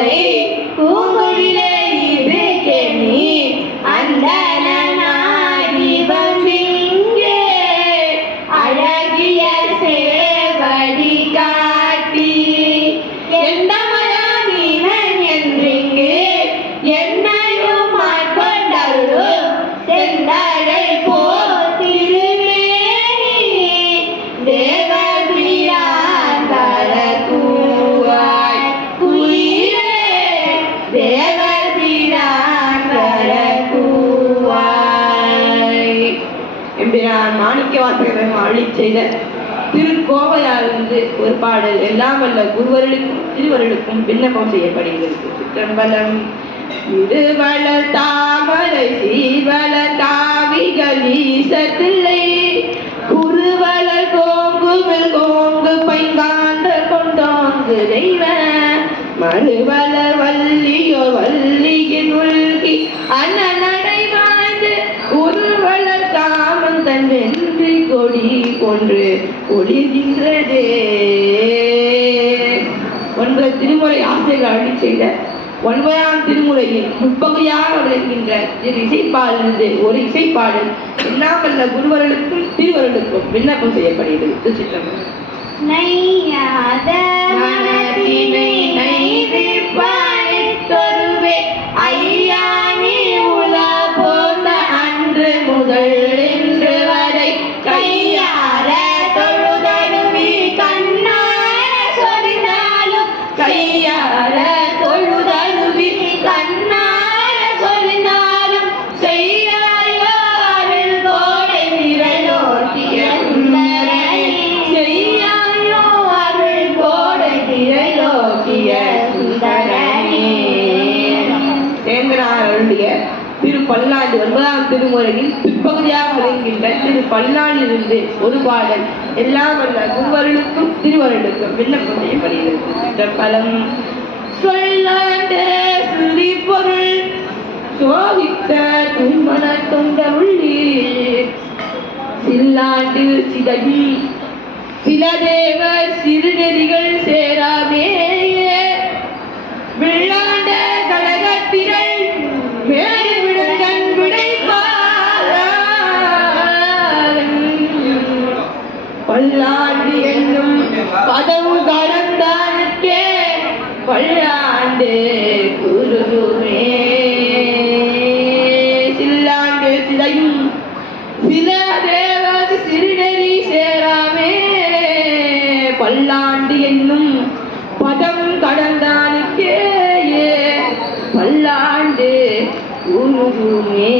சோலை பூங்குடிலே இது கேணி அந்தனாகி வந்திங்கே அழகிய சேவடி காட்டி எந்த மலாமீனன் என்றிங்கு என்னையும் ஆட்கொண்டருளும் செந்தடை போத்திருமே தேவபிரான் வரக்கூவாய் குயிலே தேவபிரான் வரக்கூவாய். எம்பிரான் மாணிக்கவாசகர் அருளி செய்த திருக்கோவையாலிருந்து ஒரு பாடல் எல்லாம் வல்ல குருவர்களுக்கும் திருவர்களுக்கும் விண்ணப்பம் செய்யப்படுகிறது. சிற்றம்பலம். இருவள தாமரை சீவள தாவிகள் ஈசத்தில்லை குருவளர் கோங்குவில் கோங்கு பைங்காந்த கொண்டோங்கு தெய்வ மறுவளர் வள்ளியோ வள்ளியின் உள்கி அண்ணனடை வாழ்ந்து உருவளர் காமன் தன் வென்றி கொடி போன்று ஒளிர்கின்றதே. ஒன்பது திருமுறை ஆசிரியர்கள் அருளி செய்த 9ஆம் திருமுறையில் முற்பகுதியாக விளங்குகின்ற திரு இசைப்பாடிலிருந்து ஒரு இசைப்பாடல் எல்லாம் வல்ல குருவர்களுக்கும் திருவர்களுக்கும் விண்ணப்பம் செய்யப்படுகிறது. திருச்சிற்றம்பலம். நையாத மனத்தினை நைவிப்பாய்த்தொருவே ஐயா நீ உல போந்த அன்று முதல் இன்று வரை கையார தொழுதழுவி கண்ணார சொரிந்தாலும் கையார தொழுதழுவி கண்ணார சொரிந்தாலும் செய்யாயோ அருள் கோடை நிரலோட்டிய சுந்தரனே செய்யாயோ அருள் கோடை நிரலோட்டிய சுந்தரனே. சேந்தனார் அருளிய திரு பல்லாண்டு 9ஆம் திருமுறையில் பிற்பகுதியாக விளங்குகின்ற திரு பல்லாண்டிலிருந்து ஒரு பாடல் எல்லாம் வல்ல குருவர்களுக்கும் திருவர்களுக்கும் விண்ணப்பம் செய்யப்படுகிறது. சிற்றம்பலம். சொல்லாண்ட சுழி பொருள் சோதித்த துன்மன தொண்டருள்ளி சில்லாண்டு சிதகி சில தேவர் சிறுநெறிகள் சேராமே வெள்ளாண்ட கழகத்திரள் வேறு விடுங்கன் விடைப்பாரன் பல்லாண்டு என்னும் பதவு கடந்தானுக்கே பல்லாண்டு குருவே. சில்லாண்டு சிதையும் சில தேவது சிறுநெறி சேராமே பல்லாண்டு என்னும் பதம் கடந்தானுக்கே பல்லாண்டு குருவே.